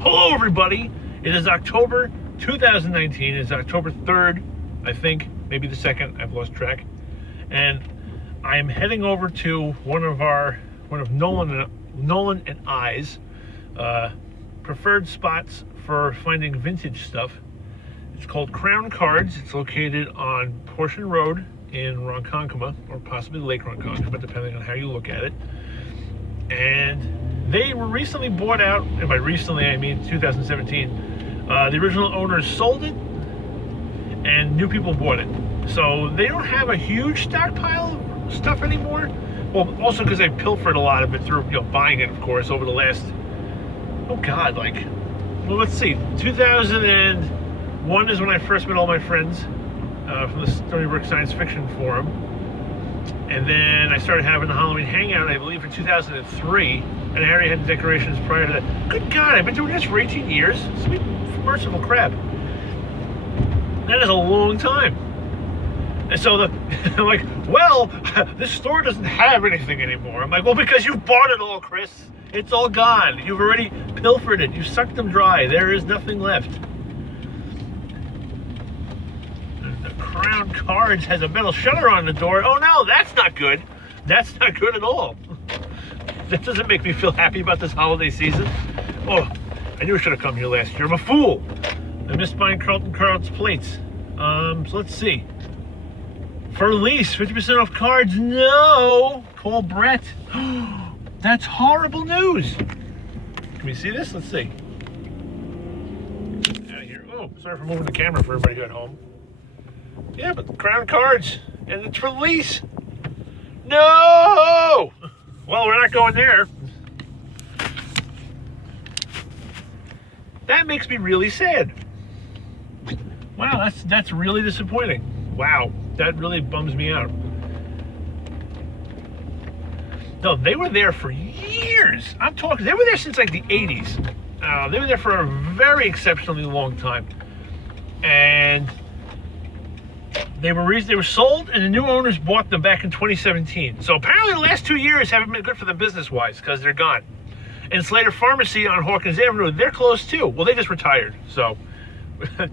Hello, everybody. It is October 2019. It's October 3rd, I think, maybe the 2nd. I've lost track. And I am heading over to one of Nolan and I's preferred spots for finding vintage stuff. It's called Crown Cards. It's located on Portion Road in Ronkonkoma, or possibly Lake Ronkonkoma, depending on how you look at it. And they were recently bought out, and by recently I mean 2017. The original owners sold it, and new people bought it. So they don't have a huge stockpile of stuff anymore. Well, also because I pilfered a lot of it through, buying it, of course, over the last, let's see, 2001 is when I first met all my friends from the Stony Brook Science Fiction Forum. And then I started having the Halloween hangout, I believe, in 2003. And I already had the decorations prior to that. Good God, I've been doing this for 18 years. Sweet merciful crap. That is a long time. And so I'm like, well, this store doesn't have anything anymore. I'm like, well, because you bought it all, Chris. It's all gone. You've already pilfered it. You sucked them dry. There is nothing left. The Crown Cards has a metal shutter on the door. Oh no, that's not good. That's not good at all. That doesn't make me feel happy about this holiday season. Oh, I knew I should have come here last year. I'm a fool. I missed buying Carlton Cards plates. So let's see. For lease, 50% off cards. No. Call Brett. That's horrible news. Can we see this? Let's see. Out of here. Oh, sorry for moving the camera for everybody at home. Yeah, but the Crown Cards, and it's for lease. No. Well, we're not going there. That makes me really sad. Wow, that's really disappointing. Wow, that really bums me out. No, they were there for years. They were there since like the 80s. They were there for a very exceptionally long time. And they were sold, and the new owners bought them back in 2017. So apparently the last 2 years haven't been good for them business-wise because they're gone. And Slater Pharmacy on Hawkins Avenue, they're closed too. Well, they just retired. So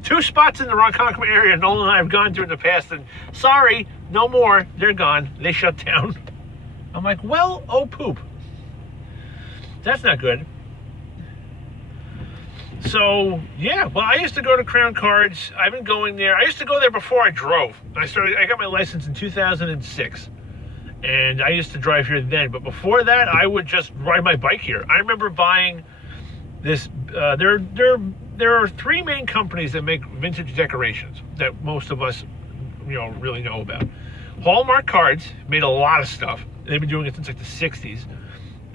2 spots in the Ronkonkoma area Nolan and I have gone to in the past, and sorry, no more. They're gone. They shut down. I'm like, well, oh poop. That's not good. So, yeah, well, I used to go to Crown Cards. I've been going there. I used to go there before I drove. I got my license in 2006. And I used to drive here then. But before that, I would just ride my bike here. I remember buying this. There are 3 main companies that make vintage decorations that most of us, really know about. Hallmark Cards made a lot of stuff. They've been doing it since like the 60s.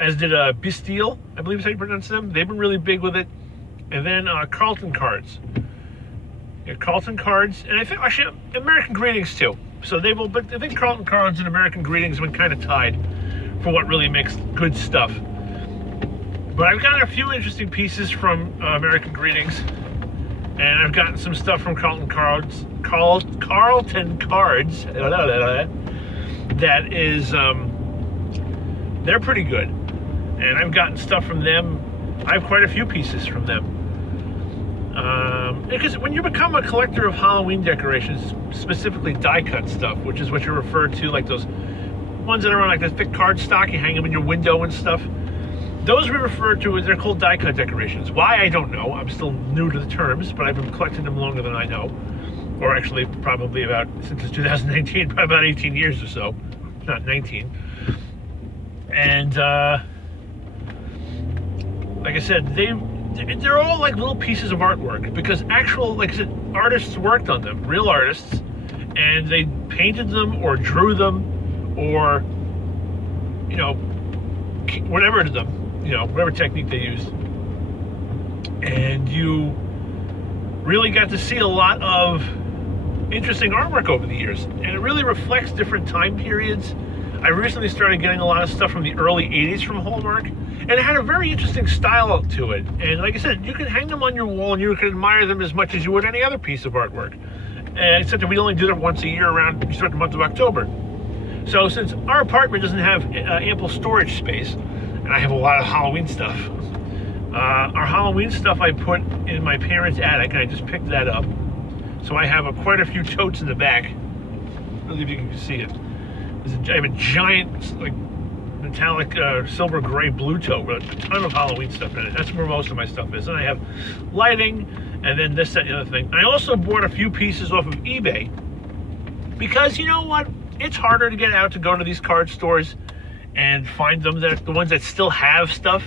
As did Bastille, I believe is how you pronounce them. They've been really big with it. And then Carlton Cards. Yeah, Carlton Cards. And I think, actually, American Greetings, too. So but I think Carlton Cards and American Greetings have been kind of tied for what really makes good stuff. But I've gotten a few interesting pieces from American Greetings. And I've gotten some stuff from Carlton Cards. That is, they're pretty good. And I've gotten stuff from them. I have quite a few pieces from them. Because when you become a collector of Halloween decorations, specifically die-cut stuff, which is what you refer to, like those ones that are on like the thick card stock, you hang them in your window and stuff. Those we refer to as, they're called die-cut decorations. Why, I don't know. I'm still new to the terms, but I've been collecting them longer than I know. Or actually, probably since it's 2019, probably about 18 years or so. Not 19. And, like I said, they're all like little pieces of artwork because actual, like I said, artists worked on them, real artists, and they painted them or drew them or, whatever to them, whatever technique they used. And you really got to see a lot of interesting artwork over the years, and it really reflects different time periods. I recently started getting a lot of stuff from the early 80s from Hallmark, and it had a very interesting style to it. And like I said, you can hang them on your wall and you can admire them as much as you would any other piece of artwork. Except that we only do that once a year around the month of October. So since our apartment doesn't have ample storage space, and I have a lot of Halloween stuff, our Halloween stuff I put in my parents' attic, and I just picked that up. So I have quite a few totes in the back. I don't know if you can see it. I have a giant, like, metallic silver gray blue tote with a ton of Halloween stuff in it. That's where most of my stuff is. And I have lighting, and then this, that, and the other thing. I also bought a few pieces off of eBay because, you know what? It's harder to get out to go to these card stores and find them, the ones that still have stuff.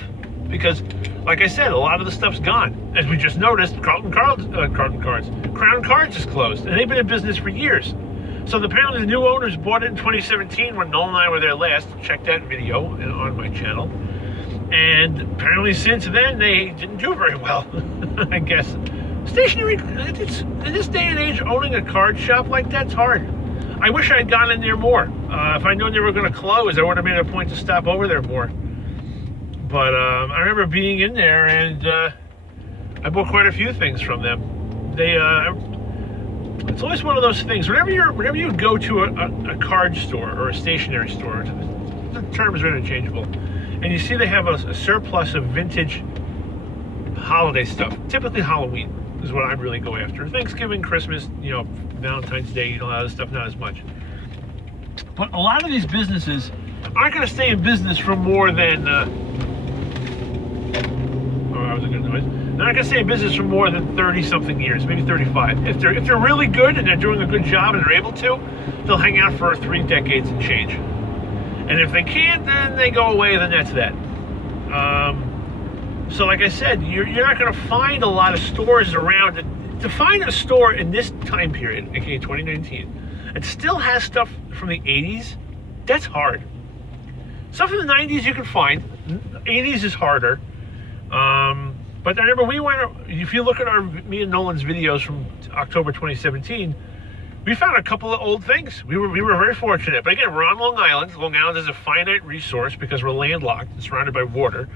Because, like I said, a lot of the stuff's gone. As we just noticed, Crown Cards is closed, and they've been in business for years. So apparently the new owners bought it in 2017 when Noel and I were there last. Check that video on my channel. And apparently since then, they didn't do very well, I guess. Stationery, in this day and age, owning a card shop like that's hard. I wish I had gone in there more. If I known they were going to close, I would have made a point to stop over there more. But I remember being in there, and I bought quite a few things from them. It's always one of those things. Whenever you go to a card store or a stationery store, the terms are interchangeable, and you see they have a surplus of vintage holiday stuff. Typically Halloween is what I really go after. Thanksgiving, Christmas, Valentine's Day, a lot of stuff, not as much. But a lot of these businesses aren't going to stay in business for more than. That was a good noise. They're not going to stay in business for more than 30-something years, maybe 35. If they're really good and they're doing a good job and they're able to, they'll hang out for 3 decades and change. And if they can't, then they go away, then that's that. So like I said, you're not going to find a lot of stores around. To find a store in this time period, aka 2019, that still has stuff from the 80s, that's hard. Stuff from the 90s you can find. 80s is harder. But I remember if you look at me and Nolan's videos from October 2017, we found a couple of old things. We were very fortunate. But again, we're on Long Island. Long Island is a finite resource because we're landlocked and surrounded by water.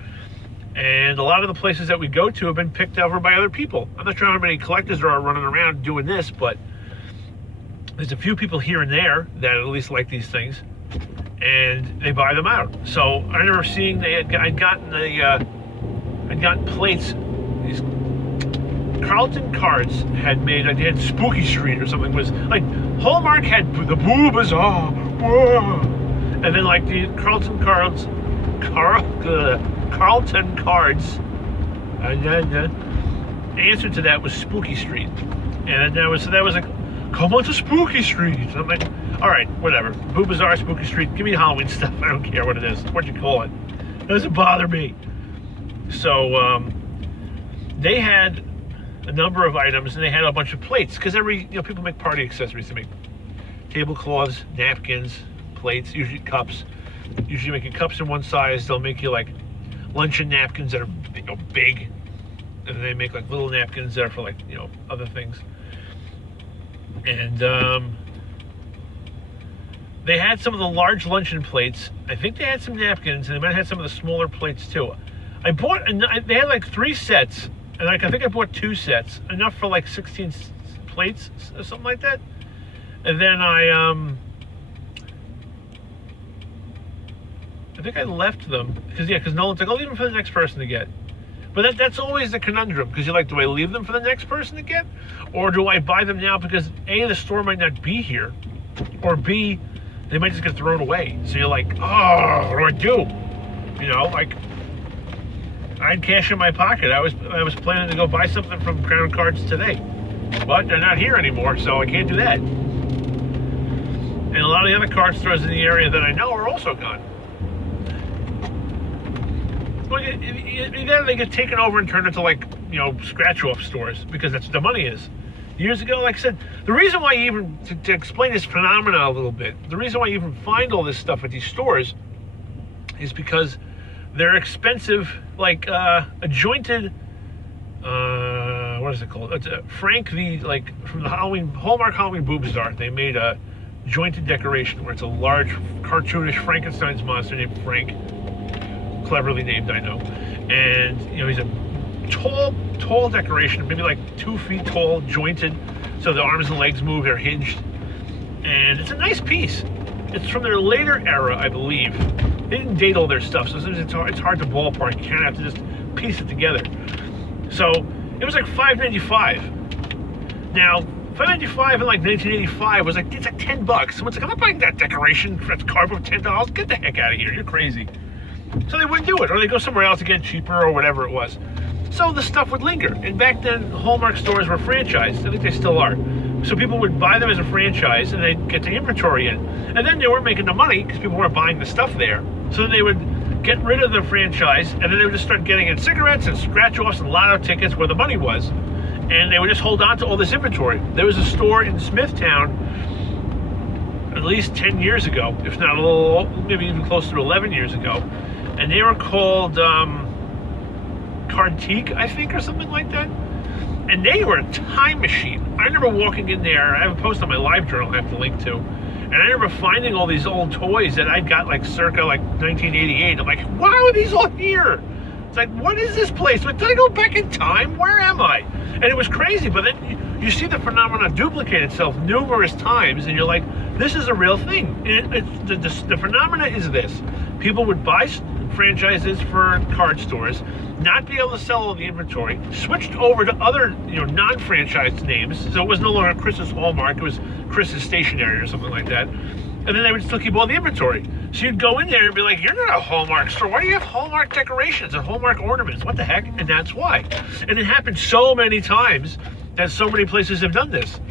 And a lot of the places that we go to have been picked over by other people. I'm not sure how many collectors there are running around doing this, but there's a few people here and there that at least like these things, and they buy them out. So I remember seeing I'd gotten plates. These Carlton Cards had Spooky Street or something. Was like Hallmark had the Boo Bazaar, whoa, and then like the Carlton Cards, the answer to that was Spooky Street, and that was like, come on to Spooky Street. And I'm like, all right, whatever. Boo Bazaar, Spooky Street. Give me Halloween stuff. I don't care what it is. What you call it. It doesn't bother me. So they had a number of items, and they had a bunch of plates because people make party accessories. They make tablecloths, napkins, plates, usually cups. Usually making cups in one size. They'll make you like luncheon napkins that are big, and then they make like little napkins that are for like other things. And they had some of the large luncheon plates. I think they had some napkins, and they might have had some of the smaller plates too. They had like 3 sets, and I think I bought 2 sets, enough for like 16 plates or something like that. And then I think I left them because Nolan's like, I'll leave them for the next person to get. But that's always the conundrum, because you're like, do I leave them for the next person to get, or do I buy them now because A, the store might not be here, or B, they might just get thrown away. So you're like, oh, what do I do? Like, I had cash in my pocket. I was planning to go buy something from Crown Cards today, but they're not here anymore, so I can't do that. And a lot of the other card stores in the area that I know are also gone. Well, either they get taken over and turned into like scratch-off stores, because that's what the money is. Years ago, like I said, the reason why to explain this phenomena a little bit, the reason why you even find all this stuff at these stores is because they're expensive, like a jointed, what is it called? It's Frank from the Hallmark Halloween Boo Bazaar. They made a jointed decoration where it's a large cartoonish Frankenstein's monster named Frank, cleverly named, I know. And he's a tall decoration, maybe like 2 feet tall, jointed, so the arms and legs move. They're hinged, and it's a nice piece. It's from their later era, I believe. They didn't date all their stuff, so it's hard to ballpark. You kind of have to just piece it together. So it was like $5.95. Now, $5.95 in like 1985 was like, it's like $10. Someone's like, I'm not buying that decoration that's cardboard for $10. Get the heck out of here. You're crazy. So they wouldn't do it, or they go somewhere else to get cheaper or whatever it was. So the stuff would linger. And back then, Hallmark stores were franchised. I think they still are. So people would buy them as a franchise, and they'd get the inventory in. And then they weren't making the money because people weren't buying the stuff there. So then they would get rid of the franchise, and then they would just start getting in cigarettes and scratch-offs and lotto tickets where the money was. And they would just hold on to all this inventory. There was a store in Smithtown at least 10 years ago, if not a little, maybe even closer to 11 years ago. And they were called Cartique, I think, or something like that. And they were a time machine. I remember walking in there. I have a post on my live journal I have to link to. And I remember finding all these old toys that I got like circa like 1988. I'm like, why are these all here? It's like, what is this place? Like, did I go back in time? Where am I? And it was crazy. But then you see the phenomenon duplicate itself numerous times, and you're like, this is a real thing. The phenomena is this. People would buy franchises for card stores, not be able to sell all the inventory, switched over to other, non-franchise names. So it was no longer Chris's Hallmark, it was Chris's Stationery or something like that. And then they would still keep all the inventory. So you'd go in there and be like, you're not a Hallmark store. Why do you have Hallmark decorations and Hallmark ornaments? What the heck? And that's why. And it happened so many times that so many places have done this.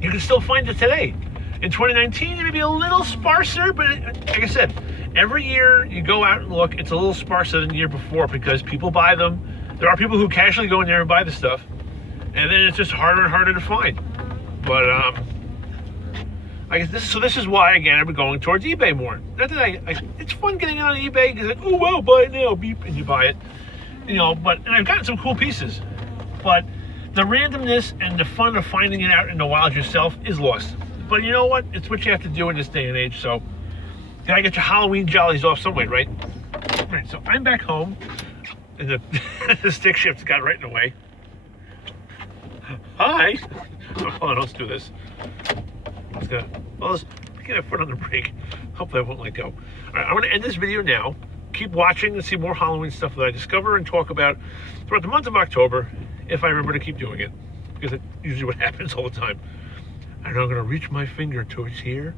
You can still find it today. In 2019, it may be a little sparser, but like I said, every year you go out and look, it's a little sparser than the year before because people buy them. There are people who casually go in there and buy the stuff, and then it's just harder and harder to find. But I guess this is why, again, I've been going towards eBay more. Not that it's fun getting it on eBay because like, oh well, buy it now, beep, and you buy it. And I've gotten some cool pieces, but the randomness and the fun of finding it out in the wild yourself is lost. But you know what? It's what you have to do in this day and age. So you gotta get your Halloween jollies off some way, right? All right, so I'm back home, and the stick shift got right in the way. Hi. Hold on, let's do this. Let's get a foot on the brake. Hopefully I won't let go. All right, I'm gonna end this video now. Keep watching and see more Halloween stuff that I discover and talk about throughout the month of October, if I remember to keep doing it, because it's usually what happens all the time. And I'm gonna reach my finger towards here